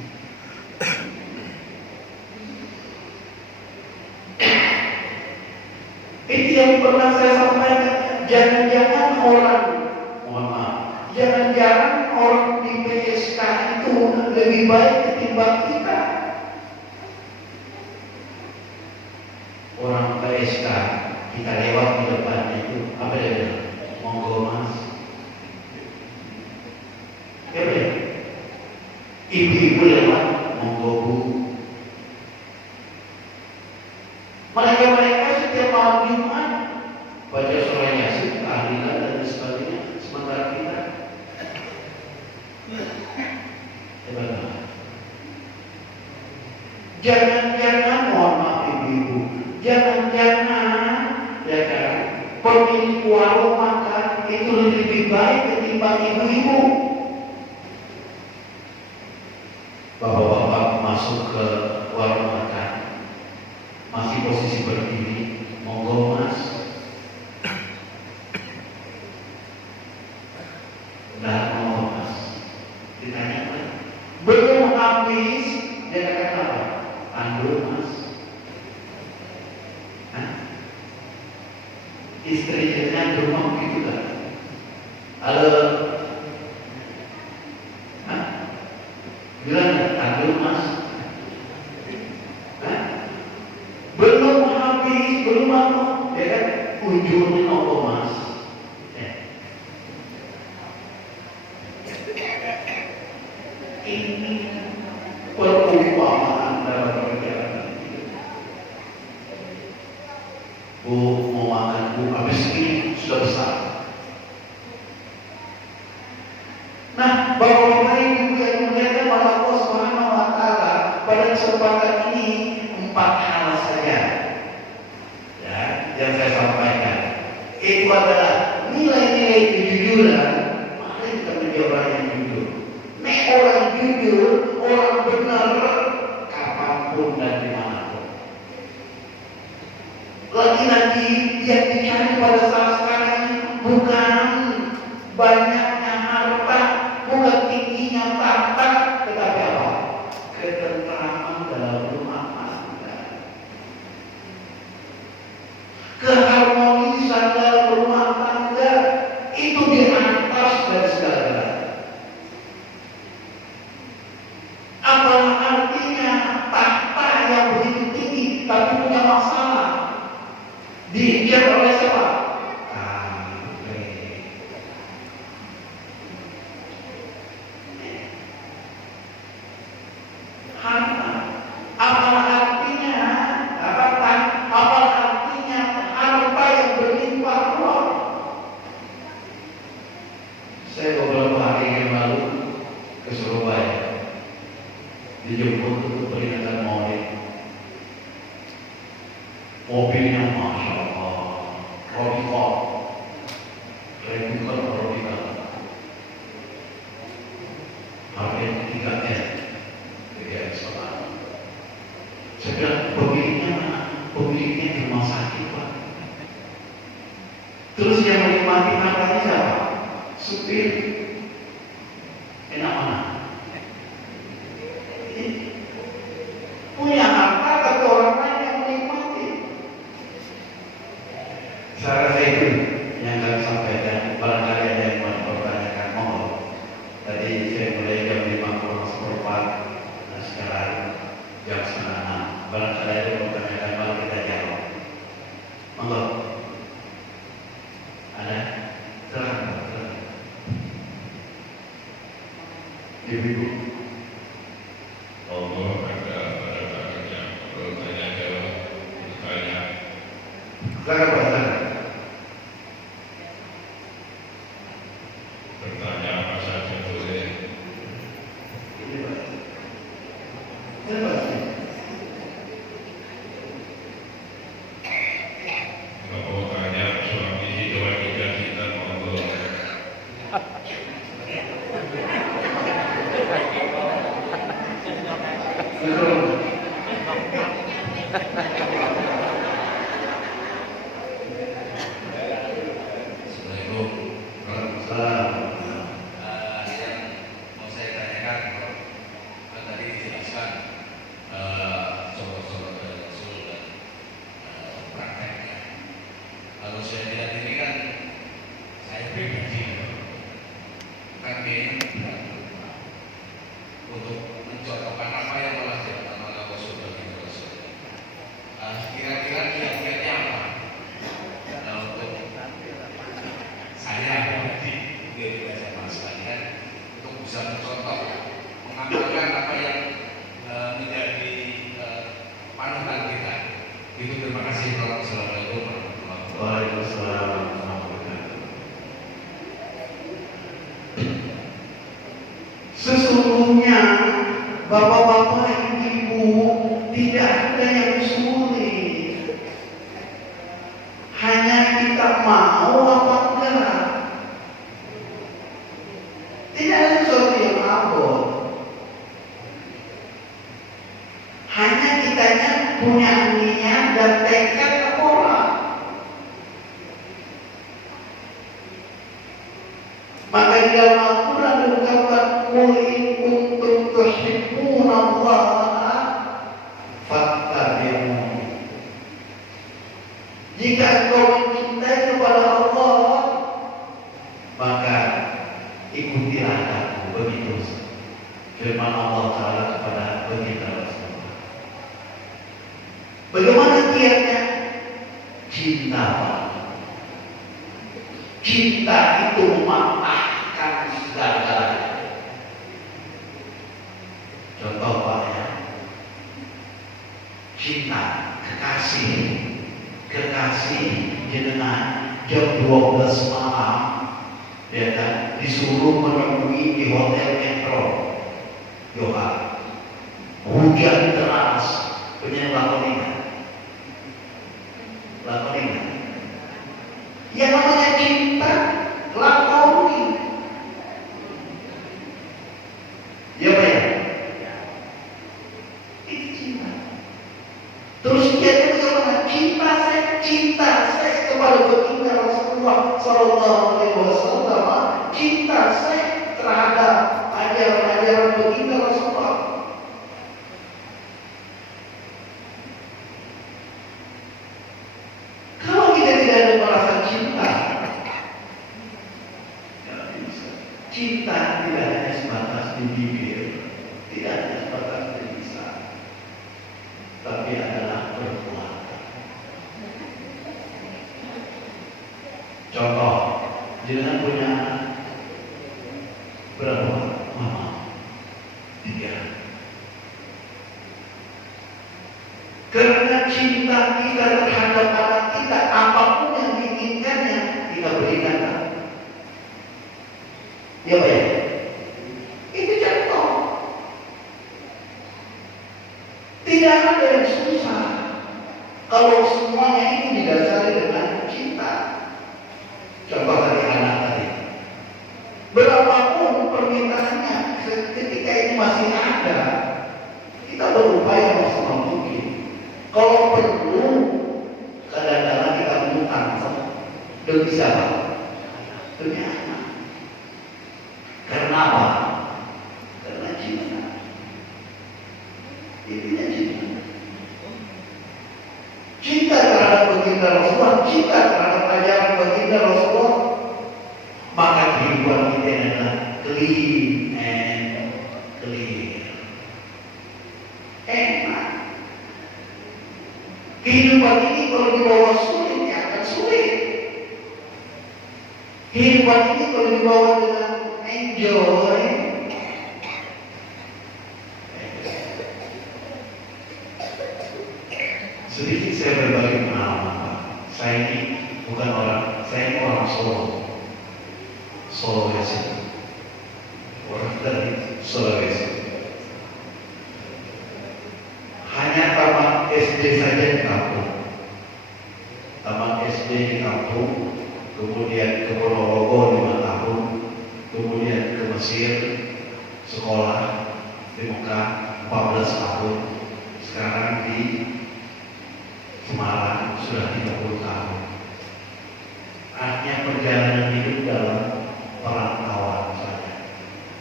Itu yang pernah saya sampaikan. Jangan-jangan orang, jangan-jangan orang di PSK itu lebih baik ketimbang kita. Orang PSK kita lewat di depannya itu apa dia bilang? Monggo Mas. Ya benar. Ibu-ibu lewat, monggo Bu. Mereka setiap malam Jumat baca surah Yasin, tahlilan dan sebagainya, sementara kita jangan-jangan, mohon maaf ibu-ibu, jangan-jangan ya kan, pemilik warung makan itu lebih baik ketimbang ibu-ibu. Bapak-bapak masuk ke warung makan, masih posisi berdiri, monggo Mas. Udah monggo Mas. Ditanya apa? Belum habis, dia kata apa? Tandur Mas. Istrinya rumah gitu kan? Halo. Bilang tandur Mas. Belum habis, belum apa? Ya kan? Ujungnya kok Mas. Ini perumpamaan dalam perjalanan hidup. Bu mau makan, Bu, habis ini sudah besar. Nah, Bapak-bapak Ibu yang muliakan oleh Allah Subhanahu wa taala, pada kesempatan ini 4 hal saja ya yang saya sampaikan. Itu adalah nilai-nilai kejujuran. Mari kita menjadi orang yang jujur. Nek orang jujur, orang benar, kapanpun dan dimanapun. Lagi-lagi yang dicari pada saat sekarang ini bukan banyaknya harta, bukan tingginya tahta, tetapi apa? Ketentraman dalam rumah tangga, keharmonisan dalam rumah tangga, itu di atas dari segala-galanya. Apalah artinya tahta yang begitu tinggi tapi punya masalah, diincar oleh siapa? Harta. Apalah artinya harta yang berlimpah ruah. Saya beberapa hari yang lalu ke Surabaya, dijemput untuk peringatan Maulid. Mobilnya Masya Allah, Rodifah, harganya 3M. Sedang pemiliknya mana? Pemiliknya di rumah sakit, Pak. Terus yang menikmati hartanya siapa? Supir. Enak mana? Punya harta tapi orang lain yang menikmati. Saya rasa itu yang kami sampaikan. Barangkali ada yang mau dipertanyakan, mohon. Tadi saya mulai jam 5:04, nah sekarang jam 5:30. Barangkali ada yang bertanyakan, mari kita jawab. Monggo. Ada? Silakan. Ibu-ibu. Allah ada pada tangannya bertanya jawab bertanya. Silakan Pak. Bertanya apa saja boleh. Ini Pak. Ini Pak. Kalau tanya suami hidup juga kita monggo. Assalamualaikum. Waalaikumsalam. Yang mau saya tanyakan, kan tadi dijelaskan contoh-contoh dari Rasul dan prakteknya. Kalau saya lihat ini kan, saya pribadi kan berat untuk mencontohkan apa yang telah dilakukan oleh Rasul bagi Rasul. Kira-kira kiat-kiatnya apa? Nah, untuk saya pribadi, mungkin sama sekalian, untuk bisa mencontoh, mengamalkan apa yang menjadi panutan kita. Itu terima kasih. Assalamualaikum warahmatullahi wabarakatuh. Waalaikumsalam warahmatullahi wabarakatuh. Sesungguhnya bapak-bapak, ibu-ibu, tidak ada yang sulit. Hanya kita mau apa enggak. Tidak ada sesuatu yang abot. Hanya kitanya punya niat dan tekad orang. Maka di dalam Al-Quran dikatakan, "Qul in kuntum tuhibbunallaha fattabi'uni." Jika engkau mencintai kepada Allah, maka ikutilah aku. Begitu firman Allah Ta'ala kepada baginda Rasulullah. Bagaimana kiatnya? Cinta Allah. Cinta itu mematahkan segala-galanya. Contoh Pak ya, cinta, kekasih jenengan jam 12 malam, ya kan, disuruh menemui di hotel Metro, Yoha, hujan deras, punya lakonin. Yang namanya cinta, lakoni. Ya Pak ya? Itu cinta. Terus dia juga cinta saya kepada baginda Rasulullah Sallallahu Alaihi Wasallam. Cinta saya terhadap ajaran-ajaran baginda Rasulullah. Kalau kita tidak ada merasa cinta, tidak bisa. Cinta tidak hanya sebatas di bibir, tidak hanya sebatas di lisan, tapi adalah perbuatan. Contoh, jangan punya berapa mama? 3. Karena cinta kita terhadap anak kita, apapun yang diinginkannya kita berikan. Ya Pak ya? Itu contoh. Tidak ada yang susah kalau semuanya ini didasari dengan cinta. Contoh dari anak tadi, berapapun permintaannya, ketika ini masih ada, kita berupaya maksimal mungkin. Kalau perlu, kadang-kadang kita mengutang demi siapa? Demi anak. Karena apa? Karena cinta. Intinya cinta. Cinta terhadap baginda Rasulullah, cinta terhadap ajaran baginda Rasulullah, maka kehidupan kita adalah clean and clear. Enak. Kehidupan ini kalau dibawa sulit, ya akan sulit. Kehidupan ini kalau dibawa dengan enjoy, sedikit saya berbagi pengalaman Pak. Saya ini bukan orang, saya ini orang Sulawesi, orang dari Sulawesi. Hanya taman SD saja di kampung, kemudian ke Ponorogo 5 tahun, kemudian ke Mesir sekolah di Mekah 14 tahun, sekarang di Semarang sudah 30 tahun. Artinya perjalanan hidup dalam perantauan saja.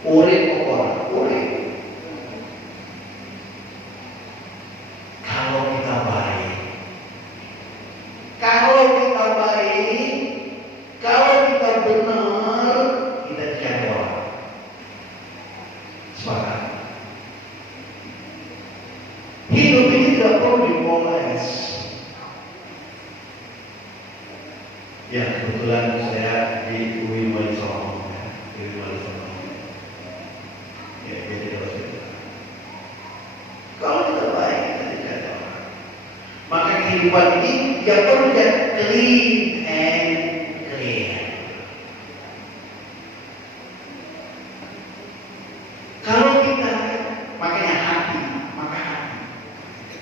Urip orang, urip. Kalau kita benar, kita dicari orang. Sepakat. Hidup ini tidak perlu dimoles. Ya, kebetulan saya di UI Wali Songo. Ya, jadi kalau kita baik, kita dicari orang. Maka kehidupan ini yang perlu jadi clean and clear. Kalau kita makanya hati, maka hati.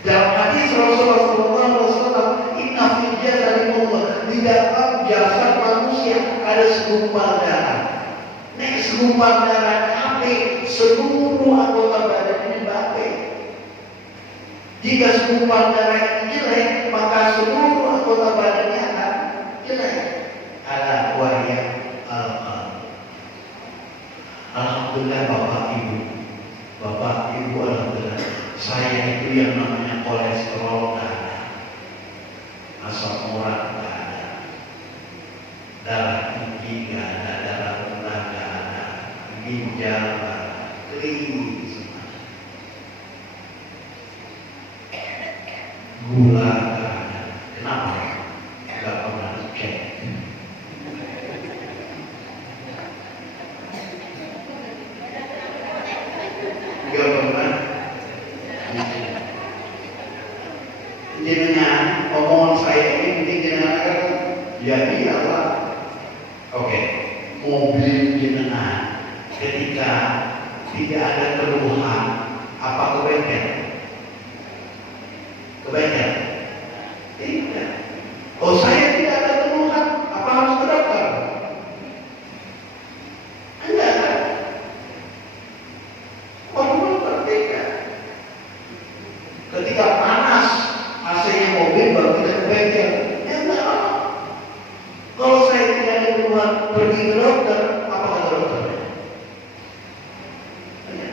Dalam hadis Rasulullah SAW, inna fil jasadi mudghah, di dalam jasad manusia ada segumpal darah. Nek segumpal darah apa? Seluruh anggota badan ini baik. Jika segumpal darah ini jelek, maka seluruh anggota badannya akan jelek. Ala wahya al-qalb. Alhamdulillah Bapak Ibu, alhamdulillah. Saya itu yang namanya kolesterol nggak ada, asam urat nggak ada, darah tinggi nggak ada, darah rendah nggak ada, ginjal nggak ada, clean semua. Gula nggak ada. Kenapa? Nggak pernah dicek. ya Allah. Oke, mobil jenengan ketika tidak ada keluhan, apa kebaikan? Kebaikan? Tidak. Oh, saya tidak ada keluhan, apa harus ke dokter? Enggak kan? Mobil berbeda. Ketika panas AC-nya mobil baru kita ke bengkel. Ya enggak. Kalau saya tidak ada keluhan pergi ke dokter, apa kata dokternya? Tanya.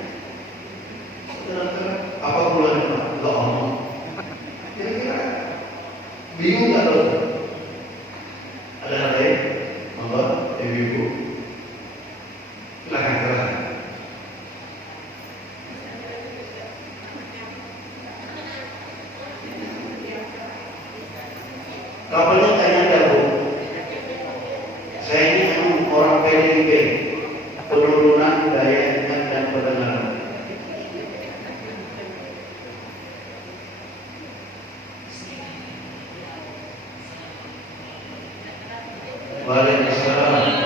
Dokter, apa keluhannya Pak? Enggak ngomong. Kira-kira bingung nggak dokter? Ada hal lain? Monggo, ibu-ibu. Silakan. Kapalnya kayaknya ada Bu. Saya ini orang PDIP, penurunan daya ingat dan pendengaran. Waalaikumsalam.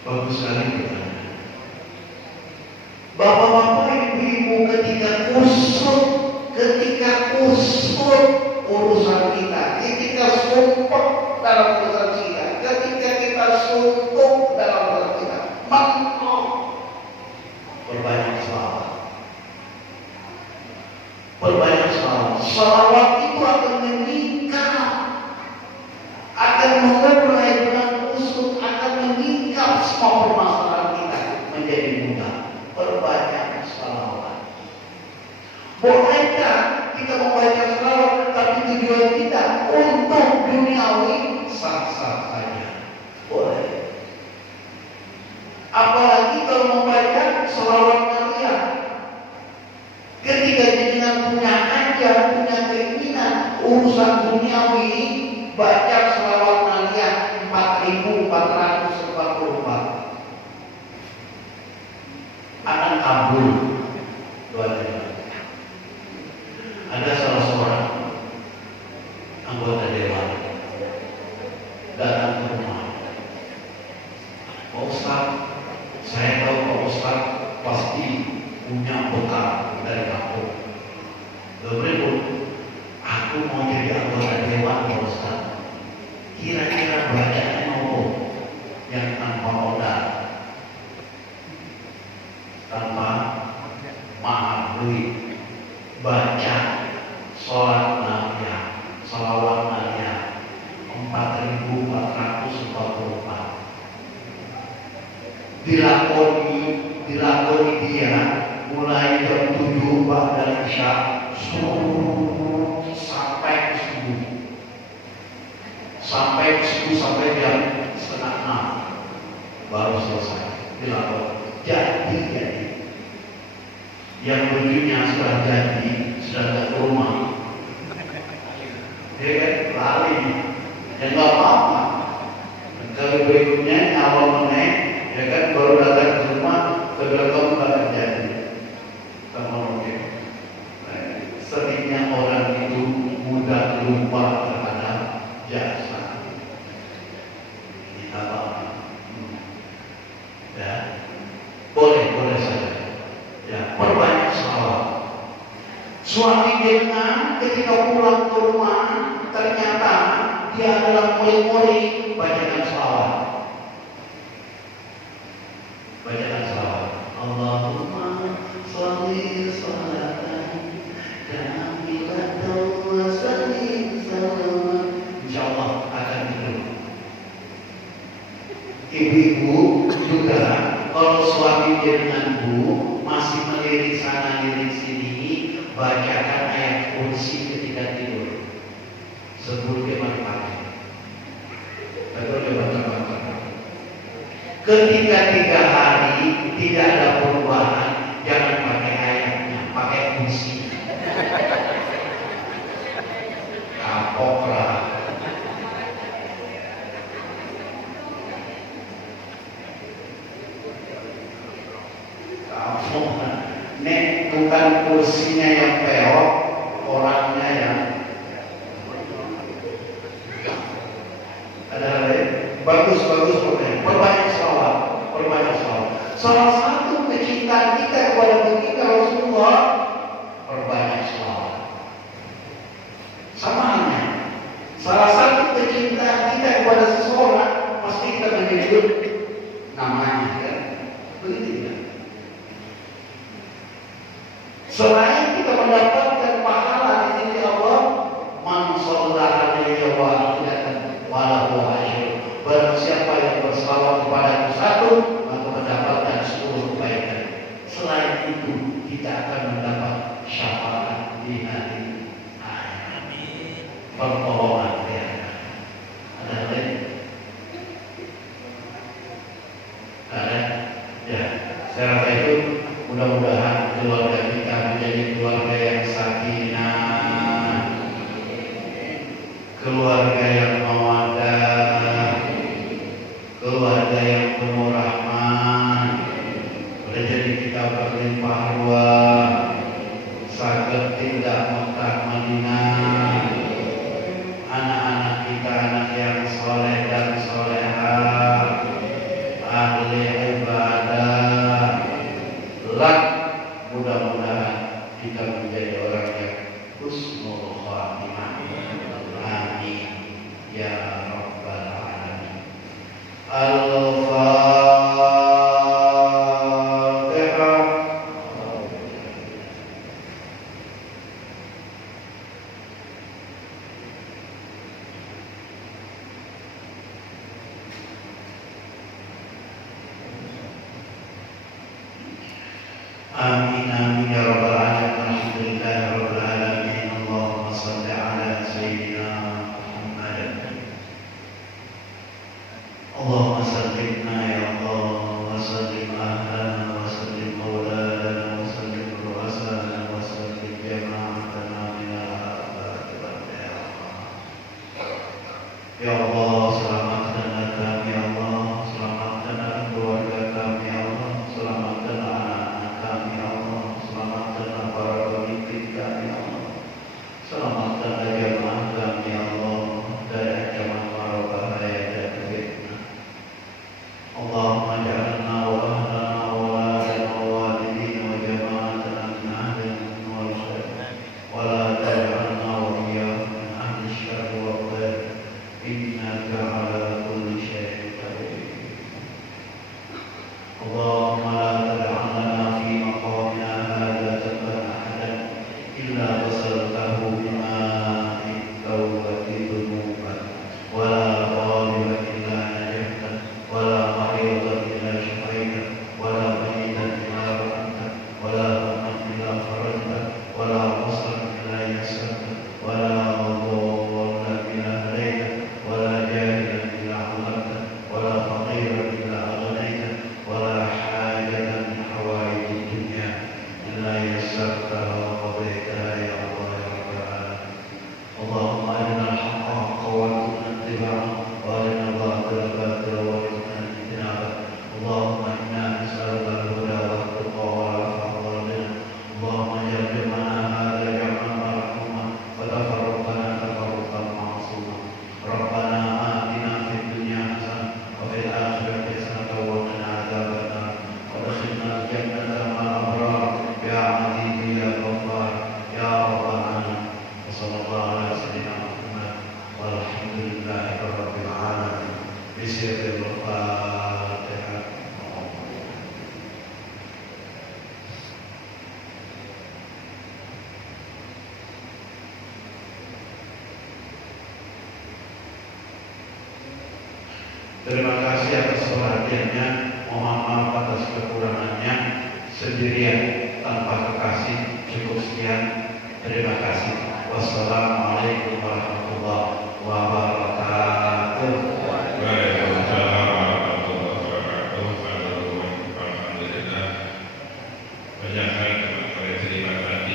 Bagus sekali pertanyaan. Bapak-bapak, ibu-ibu, ketika kusut urusan kita, ketika sumpah dalam urusan kita, ketika kita suntuk dalam urusan kita, maka perbanyak selawat. Perbanyak selawat. Selawat itu akan meningkat, akan mengurai dengan kusut, akan meningkat semua permasalahan kita menjadi mudah. Perbanyak selawat. Bolehkah kita membaca selawat tapi tujuan kita untuk duniawi? Sah-sah saja. Boleh. Apalagi kalau membaca selawat kalian, ketika jenengan punya hajat, punya keinginan urusan duniawi, baca selawat kalian 4.444 akan kabul doanya. Ada salah seorang anggota dewan datang ke rumah. Pak Ustaz, saya tahu Pak Ustaz pasti punya bekal dari kampung. Lalu aku mau jadi anggota dewan Pak Ustaz. Kira-kira bacanya apa yang tanpa modal, tanpa mahal duit, baca sholat nabiya, salawat nabiya 4.444. Dilakoni dia mulai jam 7 ba'da isya sampai ke subuh. Sampai jam setengah 6 baru selesai dilakoni. Jadi yang lucunya sudah jadi, sudah ke rumah, dia kan lari, ya nggak apa-apa. Kalau berikutnya awal menaik, ya kan baru datang ke rumah, sebelum kamu jadi, sama oke. Sedihnya orang itu mudah lupa terhadap jasa. Kita paham. Ya, boleh saja. Ya, perbanyak selawat. Suami jenengan ketika pulang ke rumah ternyata dia adalah murid-murid, bacakan selawat. Bacakan selawat. Allahumma sholli sholatan kamilatan wa sallim salaman. Insyaallah akan tidur. Ibu-ibu juga kalau suami dengan bu masih melirik sana lirik sini, bacakan ayat kursi ketika tidur sebelum dia mati. Betul dia baca-baca. Ketika 3 hari tidak ada perubahan, jangan pakai ayatnya, pakai kursi. Kapok lah. Nek bukan kursinya yang peok, orangnya yang ada bagus perbanyak sholawat. Salah satu kecintaan kita kepada baginda Rasulullah, perbanyak sholawat. Sama halnya, salah satu kecintaan kita kepada seseorang pasti kita menyebut namanya, kan? Begitu kan? Selain kita mendapatkan pahala di sisi Allah, man shalla alaihi wahidatan walahu asyr. Barang siapa yang berselawat kepadaku satu, maka mendapatkan 10 kebaikan. Selain itu, kita akan mendapat syafaat di hari akhir. Pertolongan ya. Ada lain? Ada? Ya. Saya rasa itu mudah-mudahan keluarga kita menjadi keluarga yang sakinah, keluarga yang mawaddah, keluarga yang penuh rahmat. Boleh jadi kita berlimpah ruah, saged tindak Mekah Madinah. Anak-anak kita anak yang soleh dan solehah, ahli ibadah. Lak, mudah-mudahan kita menjadi orang yang husnul khatimah. Amin ya rabbal alamin. Al-Fatihah. Amin amin ya rabbal alamin. Alhamdulillahi rabbil alamin. Allahumma shalli ala sayyidina Muhammad. Allahumma sallimna ya Allah, wa sallim ahlana, wa sallim maulana, wa sallim ru'asana, wa sallim jama'atana min al-abad wal ya Allah. Ya Allah, selamatkanlah kami ya Allah, selamatkanlah keluarga kami ya Allah, selamatkanlah anak-anak kami ya Allah, Terima kasih atas perhatiannya. Mohon maaf atas kekurangannya. Sendirian tanpa kekasih. Cukup sekian. Terima kasih. Wassalamualaikum